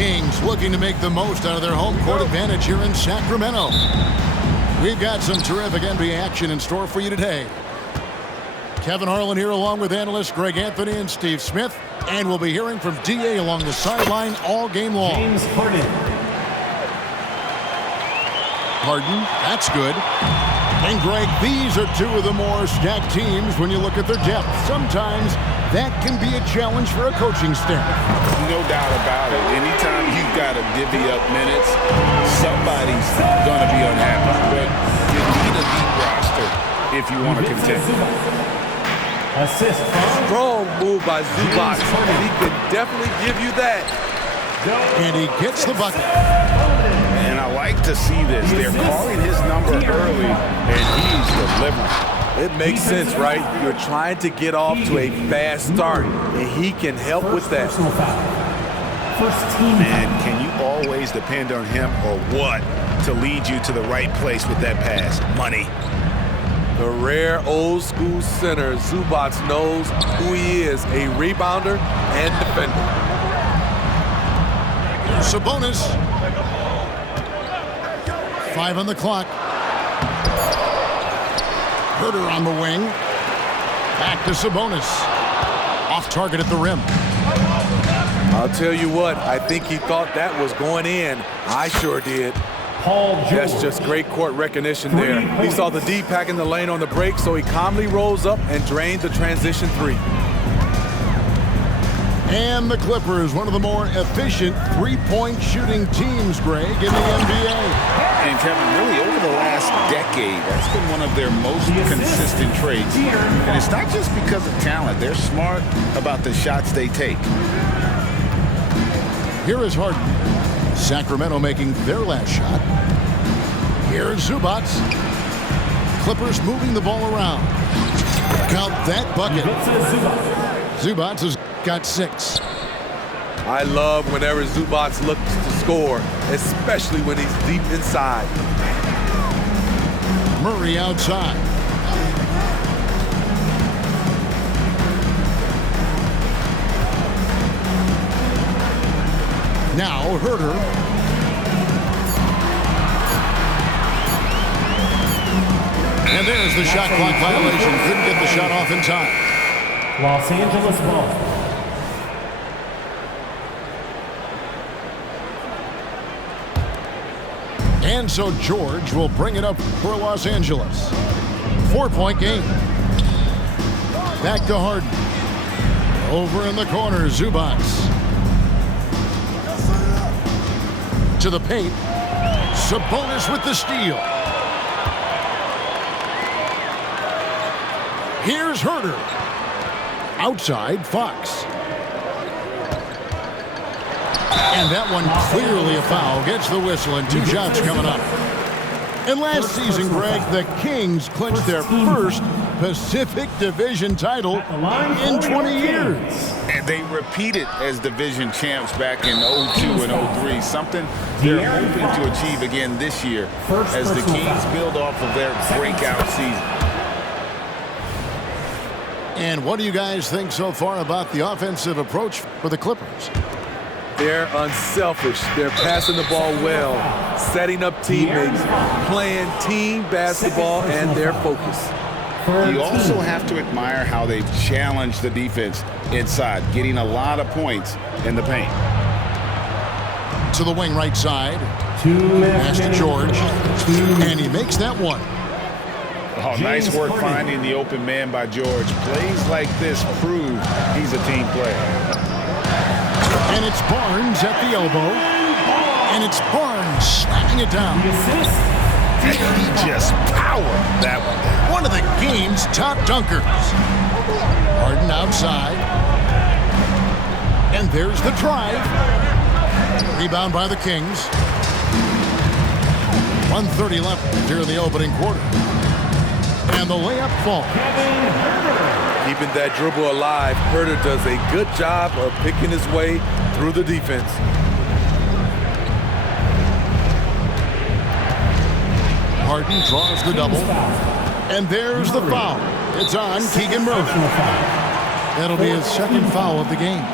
Kings looking to make the most out of their home court advantage here in Sacramento. We've got some terrific NBA action in store for you today. Kevin Harlan here along with analysts Greg Anthony and Steve Smith. And we'll be hearing from D.A. along the sideline all game long. James Harden. Harden, that's good. And Greg, these are two of the more stacked teams when you look at their depth. Sometimes that can be a challenge for a coaching staff. No doubt about it. Anytime you've got to divvy up minutes, somebody's going to be unhappy. But you need a deep roster if you want to contend. Assist. Strong move by Zubac. He can definitely give you that. And he gets the bucket. And I like to see this. They're calling his number early, and he's delivering. It makes sense, right? You're trying to get off to a fast start, and he can help with that. First team. And can you always depend on him or what to lead you to the right place with that pass? Money. The rare old school center, Zubac knows who he is, a rebounder and defender. Sabonis. 5 on the clock. Herter on the wing. Back to Sabonis. Off target at the rim. I'll tell you what, I think he thought that was going in. I sure did. Paul George. That's just great court recognition there. He saw the D pack in the lane on the break, so he calmly rose up and drained the transition three. And the Clippers, one of the more efficient three-point shooting teams, Greg, in the NBA. And Kevin, really over the last decade, that's been one of their most consistent traits. And it's not just because of talent. They're smart about the shots they take. Here is Harden. Sacramento making their last shot. Here's Zubac. Clippers moving the ball around. Count that bucket. Zubac has got 6. I love whenever Zubac looks to score, especially when he's deep inside. Murray outside. Now Herter. And there's the shot clock violation. Couldn't get the shot off in time. Los Angeles ball. And so George will bring it up for Los Angeles. 4-point game. Back to Harden. Over in the corner, Zubac. To the paint. Sabonis with the steal. Here's Herter. Outside, Fox. And that one clearly a foul. Gets the whistle and 2 shots coming up. And last season, Greg, the Kings clinched their first Pacific Division title in 20 years. And they repeated as division champs back in 02 and 03, something they're hoping to achieve again this year as the Kings build off of their breakout season. And what do you guys think so far about the offensive approach for the Clippers? They're unselfish. They're passing the ball well, setting up teammates, playing team basketball, and their focus. You also have to admire how they've challenged the defense inside, getting a lot of points in the paint. To the wing right side. Pass to George. And he makes that one. Oh, nice work finding the open man by George. Plays like this prove he's a team player. And it's Barnes at the elbow. And it's Barnes slapping it down. And he just powered that one. One of the game's top dunkers. Harden outside. And there's the drive. Rebound by the Kings. 1:30 left here in the opening quarter. And the layup falls. Keeping that dribble alive, Herter does a good job of picking his way through the defense. Harden draws the double. And there's the foul. It's on Keegan Murray. That'll be his second foul of the game.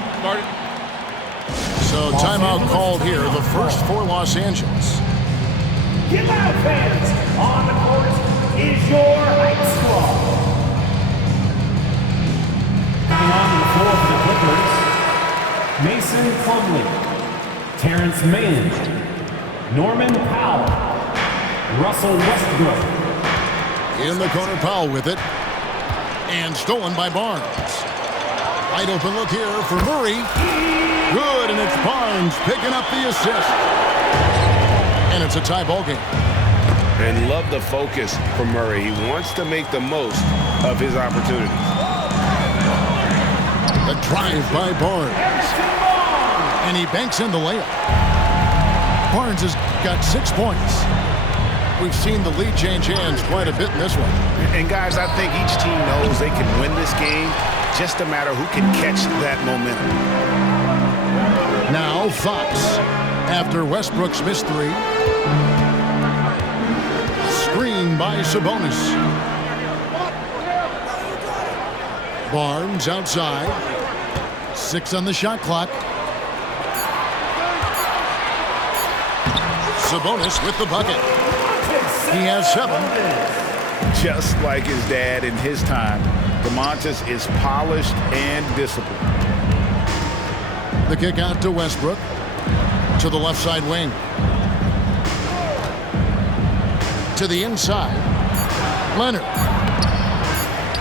So timeout called here, the first for Los Angeles. Get loud, fans! On the court is your hype squad. Coming on to the floor for the Clippers, Mason Plumlee, Terrence Mann, Norman Powell, Russell Westbrook. In the corner, Powell with it. And stolen by Barnes. Wide open look here for Murray. Good, and it's Barnes picking up the assist. And it's a tie ball game. And love the focus from Murray. He wants to make the most of his opportunities. The drive by Barnes. And he banks in the layup. Barnes has got 6 points. We've seen the lead change hands quite a bit in this one. And guys, I think each team knows they can win this game. Just a matter who can catch that momentum. Now Fox, after Westbrook's missed three. Screen by Sabonis. Barnes outside. 6 on the shot clock. Sabonis with the bucket. He has 7. Just like his dad in his time, Domantas is polished and disciplined. The kick out to Westbrook. To the left side wing. To the inside. Leonard.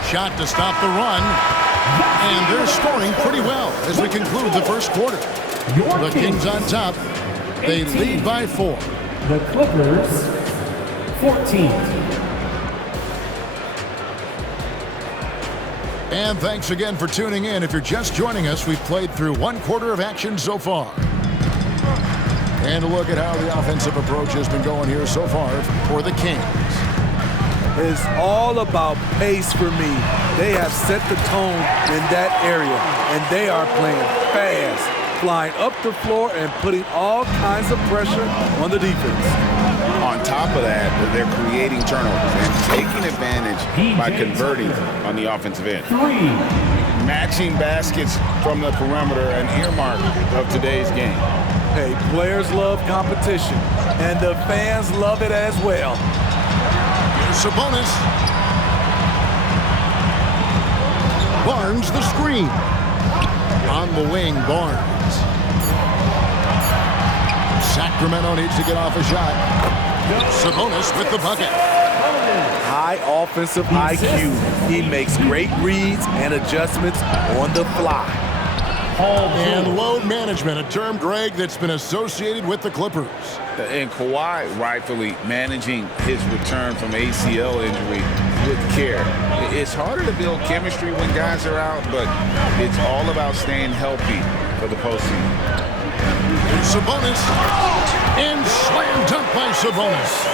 Shot to stop the run. And they're scoring pretty well as we conclude the first quarter. The Kings on top. They lead by 4. The Clippers, 14. And thanks again for tuning in. If you're just joining us, we've played through 1 quarter of action so far. And a look at how the offensive approach has been going here so far for the Kings. It's all about pace for me. They have set the tone in that area, and they are playing fast, flying up the floor and putting all kinds of pressure on the defense. On top of that, they're creating turnovers and taking advantage by converting on the offensive end. 3. Matching baskets from the perimeter, an earmark of today's game. Hey, players love competition, and the fans love it as well. Here's Sabonis. Barnes the screen. On the wing, Barnes. Sacramento needs to get off a shot. Sabonis with the bucket. High offensive IQ. He makes great reads and adjustments on the fly. And load management, a term, Greg, that's been associated with the Clippers. And Kawhi rightfully managing his return from ACL injury with care. It's harder to build chemistry when guys are out, but it's all about staying healthy for the postseason. Sabonis. And slam dunk by Sabonis.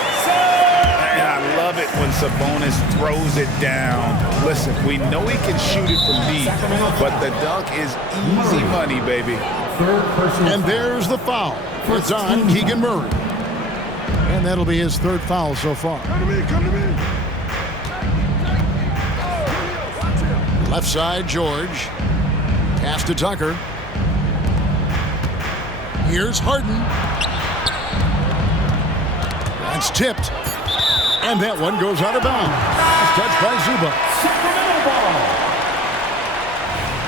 And I love it when Sabonis throws it down. Listen, we know he can shoot it from deep, but the dunk is easy money, baby. And there's the foul. It's on Keegan Murray. And that'll be his 3rd foul so far. Come to me. Left side, George. Pass to Tucker. Here's Harden. That's tipped. And that one goes out of bounds. Touched by Zubac.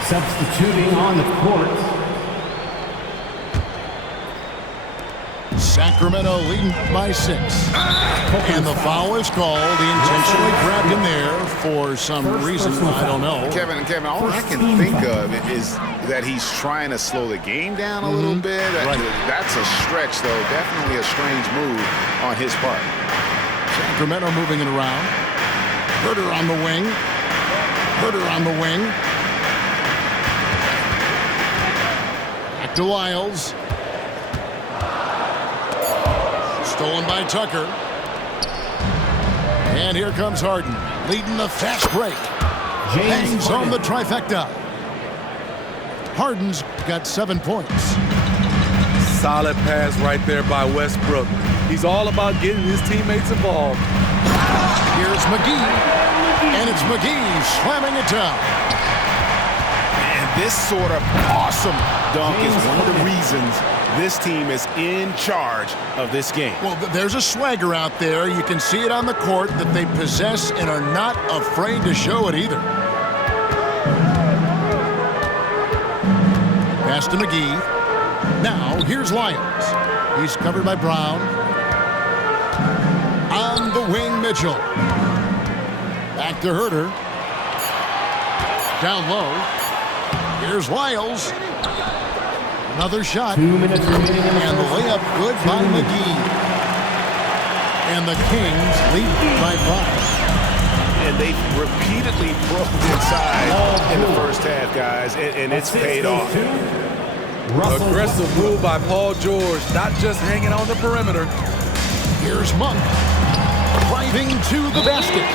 Substituting on the court, Sacramento leading by 6. And the foul is called. He intentionally grabbed him there for some reason. I don't know. Kevin, all I can think of is that he's trying to slow the game down a little bit. That's a stretch, though. Definitely a strange move on his part. Sacramento moving it around. Herter on the wing. Herter on the wing. Back to Lyles. Stolen by Tucker. And here comes Harden, leading the fast break. Hangs on the trifecta. Harden's got 7 points. Solid pass right there by Westbrook. He's all about getting his teammates involved. Here's McGee. And it's McGee slamming it down. And this sort of awesome dunk is one of the reasons This team is in charge of this game. Well, there's a swagger out there. You can see it on the court that they possess and are not afraid to show it either. Pass to McGee. Now, here's Lyons. He's covered by Brown. On the wing, Mitchell. Back to Herter. Down low. Here's Lyles. Another shot. 2 minutes remaining in the And the layup good by McGee. And the Kings lead by 5. And they repeatedly broke inside in the first half, guys, and it's paid off. Aggressive move by Paul George, not just hanging on the perimeter. Here's Monk. Driving to the basket.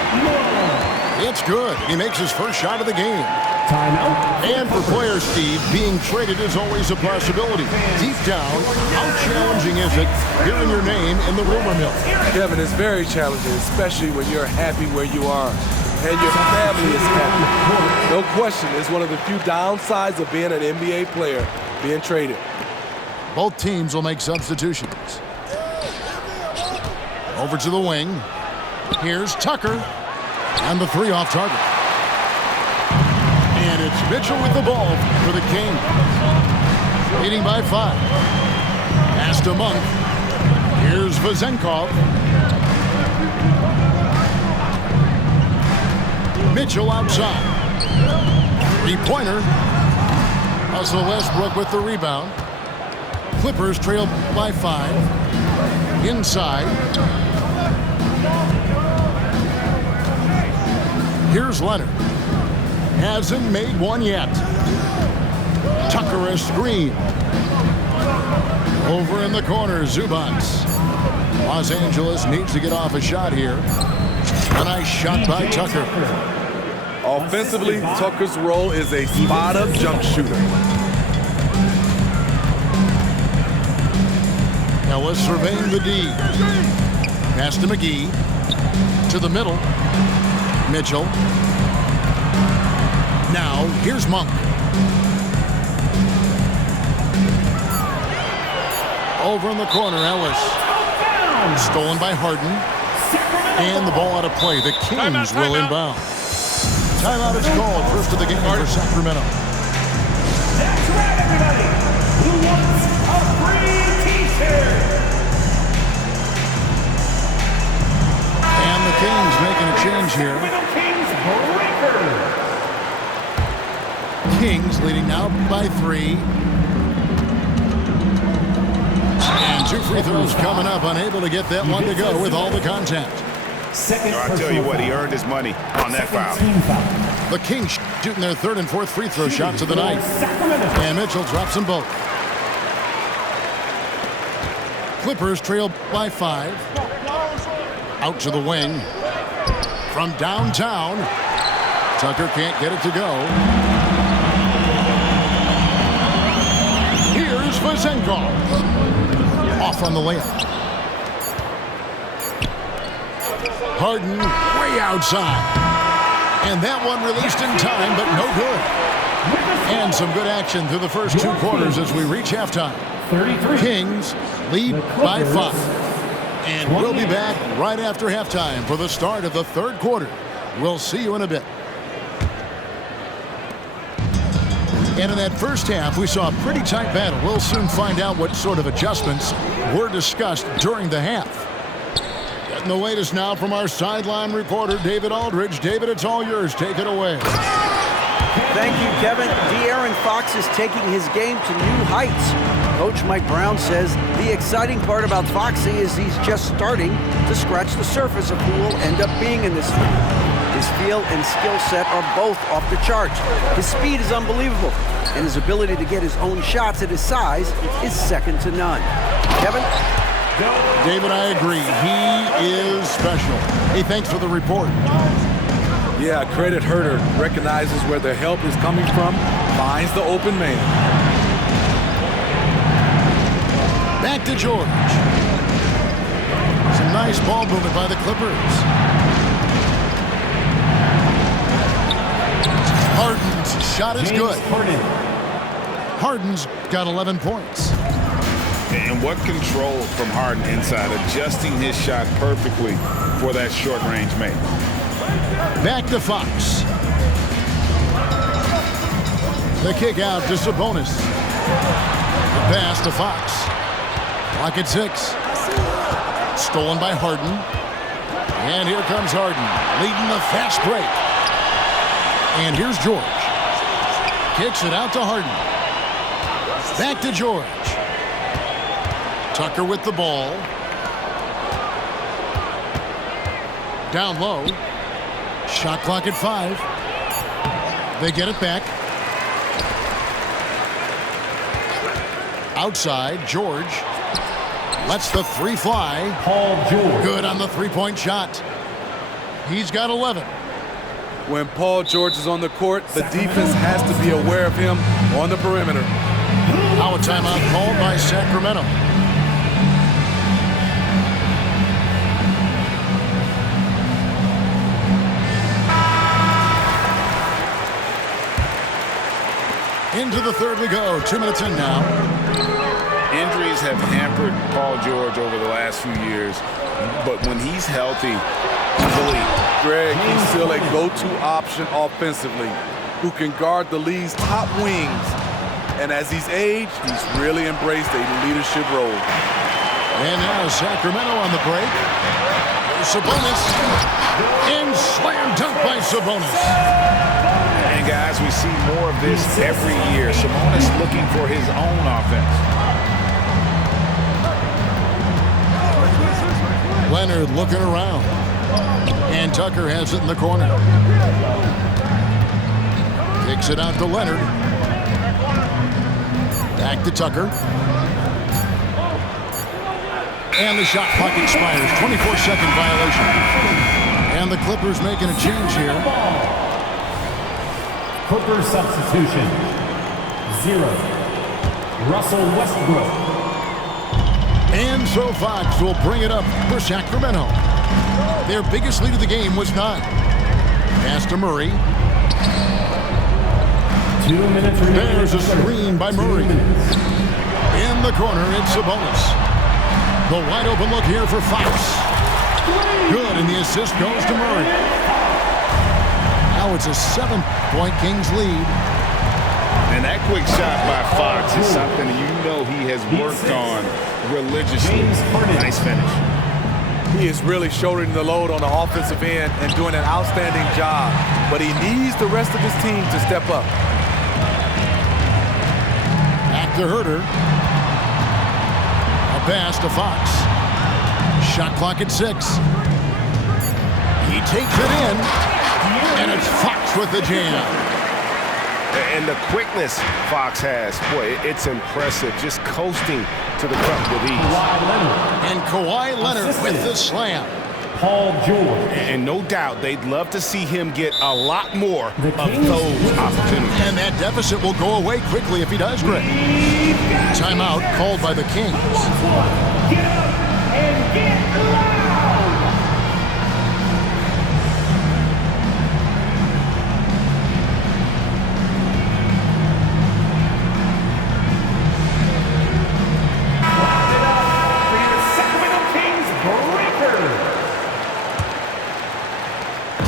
It's good. He makes his first shot of the game. Timeout. And for player Steve, being traded is always a possibility. Deep down, how challenging is it hearing your name in the rumor mill? Kevin, it's very challenging, especially when you're happy where you are and your family is happy. No question, it's one of the few downsides of being an NBA player, being traded. Both teams will make substitutions. Over to the wing. Here's Tucker. And the 3 off target. And it's Mitchell with the ball for the Kings. Leading by 5. Pass to Monk. Here's Vezenkov. Mitchell outside. 3-pointer. Russell Westbrook with the rebound. Clippers trail by 5. Inside. Here's Leonard. Hasn't made one yet. Tucker a screen. Over in the corner, Zubats. Los Angeles needs to get off a shot here. A nice shot by Tucker. Offensively, Tucker's role is a spot-up jump shooter. Ellis surveying the D. Pass to McGee. To the middle. Mitchell. Now, here's Monk. Over in the corner, Ellis. Stolen by Harden. And the ball out of play. The Kings will inbound. Timeout is called. First of the game for Sacramento. That's right, everybody. Who wants a free T-shirt? And the Kings making a change here. Kings breaker. Kings leading now by 3. And 2 free throws coming up. Unable to get that one to go with all the contact. Second I tell you what, he earned his money on that foul. The Kings shooting their 3rd and 4th free throw shots of the night. And Mitchell drops them both. Clippers trail by 5. Out to the wing. From downtown. Tucker can't get it to go. Here's Vezenkov. Off on the layup. Harden way outside. And that one released in time, but no good. And some good action through the first 2 quarters as we reach halftime. 33. Kings lead by 5. And we'll be back right after halftime for the start of the 3rd quarter. We'll see you in a bit. And in that first half, we saw a pretty tight battle. We'll soon find out what sort of adjustments were discussed during the half. Getting the latest now from our sideline reporter, David Aldridge. David, it's all yours. Take it away. Thank you, Kevin. De'Aaron Fox is taking his game to new heights. Coach Mike Brown says the exciting part about Foxy is he's just starting to scratch the surface of who will end up being in this league. His feel and skill set are both off the charts. His speed is unbelievable, and his ability to get his own shots at his size is second to none. Kevin? David, I agree. He is special. Hey, thanks for the report. Yeah, credit Herter. Recognizes where the help is coming from, finds the open man. Back to George. Some nice ball movement by the Clippers. Harden's shot is good. Harden's got 11 points. And what control from Harden inside, adjusting his shot perfectly for that short-range make. Back to Fox. The kick out to Sabonis. The pass to Fox. Clock at 6. Stolen by Harden. And here comes Harden, leading the fast break. And here's George. Kicks it out to Harden. Back to George. Tucker with the ball. Down low. Shot clock at 5. They get it back. Outside, George lets the 3 fly. Paul George. Good on the 3-point shot. He's got 11. When Paul George is on the court, the defense has to be aware of him on the perimeter. Now a timeout called by Sacramento. Into the third we go. 2 minutes in now. Injuries have hampered Paul George over the last few years, but when he's healthy, he's elite. Greg, he's still a go-to option offensively, who can guard the league's top wings. And as he's aged, he's really embraced a leadership role. And now Sacramento on the break. Sabonis. And slam dunk by Sabonis. And guys, we see more of this every year. Sabonis looking for his own offense. Leonard looking around. And Tucker has it in the corner. Kicks it out to Leonard. Back to Tucker. And the shot clock expires. 24-second violation. And the Clippers making a change here. Clippers substitution. 0. Russell Westbrook. And so Fox will bring it up for Sacramento. Their biggest lead of the game was 9. Pass to Murray. 2 minutes remaining. There's a screen by Murray. In the corner, it's Sabonis. The wide open look here for Fox. Good, and the assist goes to Murray. Now it's a 7-point Kings lead. And that quick shot by Fox is something you know he has worked on religiously. Nice finish. He is really shouldering the load on the offensive end and doing an outstanding job. But he needs the rest of his team to step up. Back to Herter. A pass to Fox. Shot clock at 6. He takes it in. And it's Fox with the jam. And the quickness Fox has, boy, it's impressive. Just coasting to the cup with ease. And Kawhi Leonard with the slam. Paul George. And no doubt they'd love to see him get a lot more of those opportunities. And that deficit will go away quickly if he does, Greg. Timeout called by the Kings. Get up and get loud.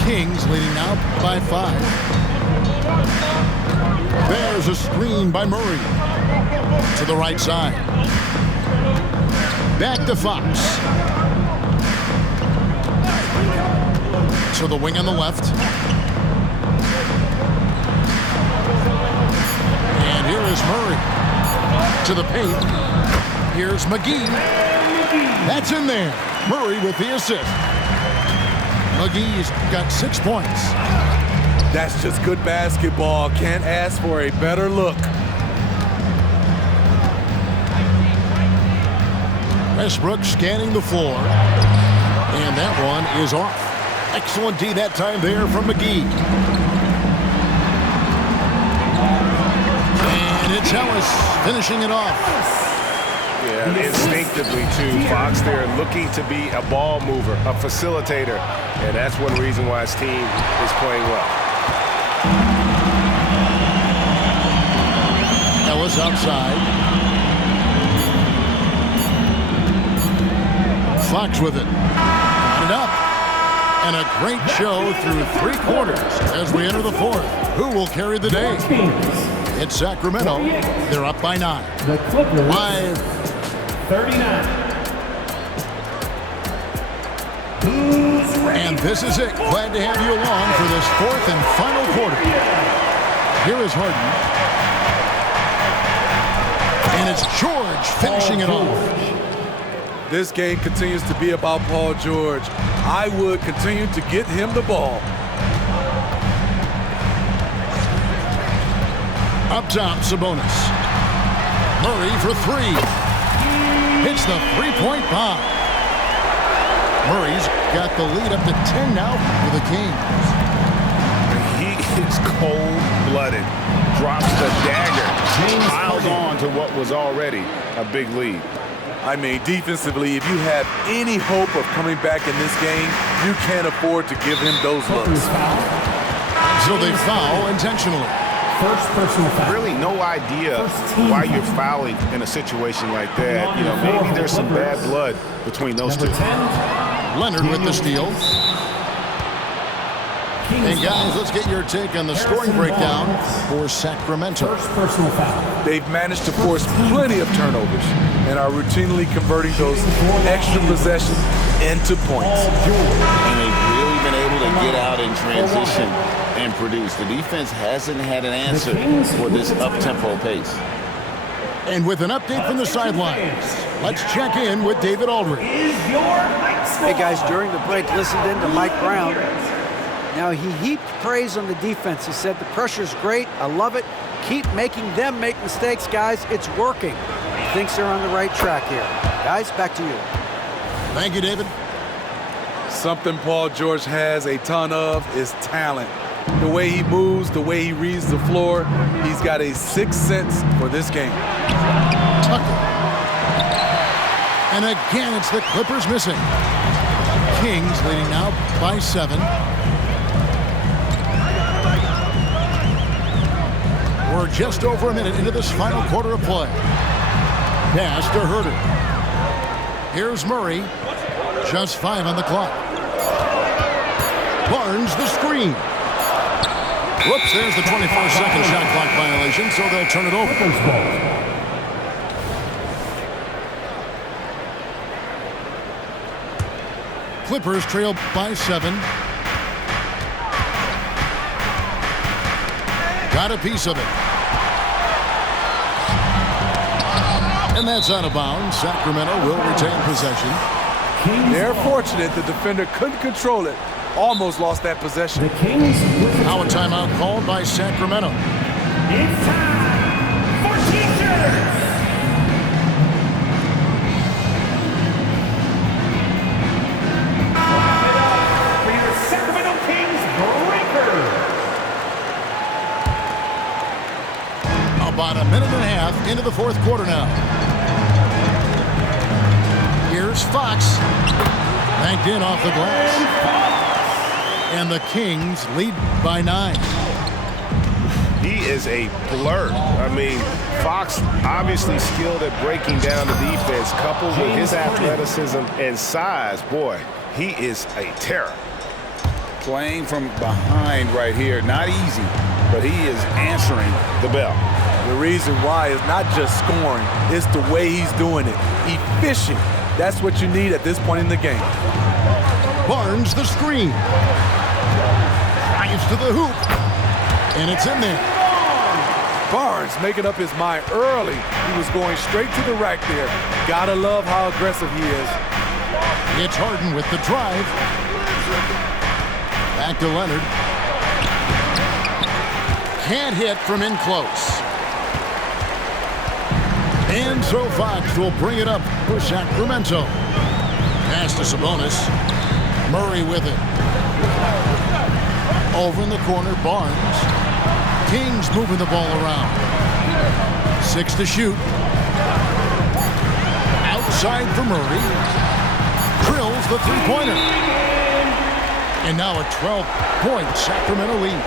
Kings leading now by 5. There's a screen by Murray. To the right side. Back to Fox. To the wing on the left. And here is Murray. To the paint. Here's McGee. That's in there. Murray with the assist. McGee's got 6 points. That's just good basketball. Can't ask for a better look. Westbrook scanning the floor. And that one is off. Excellent D that time there from McGee. And it's Ellis finishing it off. Yeah, instinctively, too. Fox there looking to be a ball mover, a facilitator. And that's one reason why his team is playing well. Ellis outside. Fox with it. Got it up. And a great show through 3 quarters as we enter the 4th. Who will carry the day? It's Sacramento. They're up by 9. The Clippers. 5-39. And this is it. Glad to have you along for this 4th and final quarter. Here is Harden. And it's George finishing it off. This game continues to be about Paul George. I would continue to get him the ball. Up top, Sabonis. Murray for 3. Hits the 3-point bomb. Murray's got the lead up to 10 now for the Kings. He is cold-blooded. Drops the dagger. Piles on to what was already a big lead. I mean, defensively, if you have any hope of coming back in this game, you can't afford to give him those looks. So they foul intentionally. First personal foul. Really no idea why you're fouling in a situation like that. You know, maybe there's some bad blood between those two. Leonard with the steal. And guys, let's get your take on the scoring breakdown for Sacramento. First personal foul. They've managed to force plenty of turnovers and are routinely converting those extra possessions into points. And they've really been able to get out in transition and produce. The defense hasn't had an answer for this up-tempo pace. And with an update from the sidelines, let's check in with David Aldridge. Hey guys, during the break, listened in to Mike Brown. Now, he heaped praise on the defense. He said, the pressure's great. I love it. Keep making them make mistakes, guys. It's working. He thinks they're on the right track here. Guys, back to you. Thank you, David. Something Paul George has a ton of is talent. The way he moves, the way he reads the floor, he's got a sixth sense for this game. Tucker. And again, it's the Clippers missing. Kings leading now by 7. We're just over a minute into this final quarter of play. Pass to Herter. Here's Murray. Just 5 on the clock. Barnes the screen. Whoops, there's the 24-second shot clock violation, so they'll turn it over. Clippers trail by 7. Got a piece of it. And that's out of bounds. Sacramento will retain possession. They're fortunate the defender couldn't control it. Almost lost that possession. The Kings. Now a timeout called by Sacramento. It's time for T-shirts. For your Sacramento Kings breaker. About a minute and a half into the 4th quarter now. Here's Fox. Banked in off the glass. And the Kings lead by 9. He is a blur. I mean, Fox obviously skilled at breaking down the defense, coupled with his athleticism and size. Boy, he is a terror. Playing from behind right here, not easy, but he is answering the bell. The reason why is not just scoring, it's the way he's doing it. Efficient. That's what you need at this point in the game. Barnes the screen. Drives to the hoop. And it's in there. Barnes making up his mind early. He was going straight to the rack there. Gotta love how aggressive he is. It's Harden with the drive. Back to Leonard. Can't hit from in close. And so Fox will bring it up for Sacramento. Pass to Sabonis. Murray with it. Over in the corner, Barnes. Kings moving the ball around. 6 to shoot. Outside for Murray. Drills the three-pointer. And now a 12-point Sacramento lead.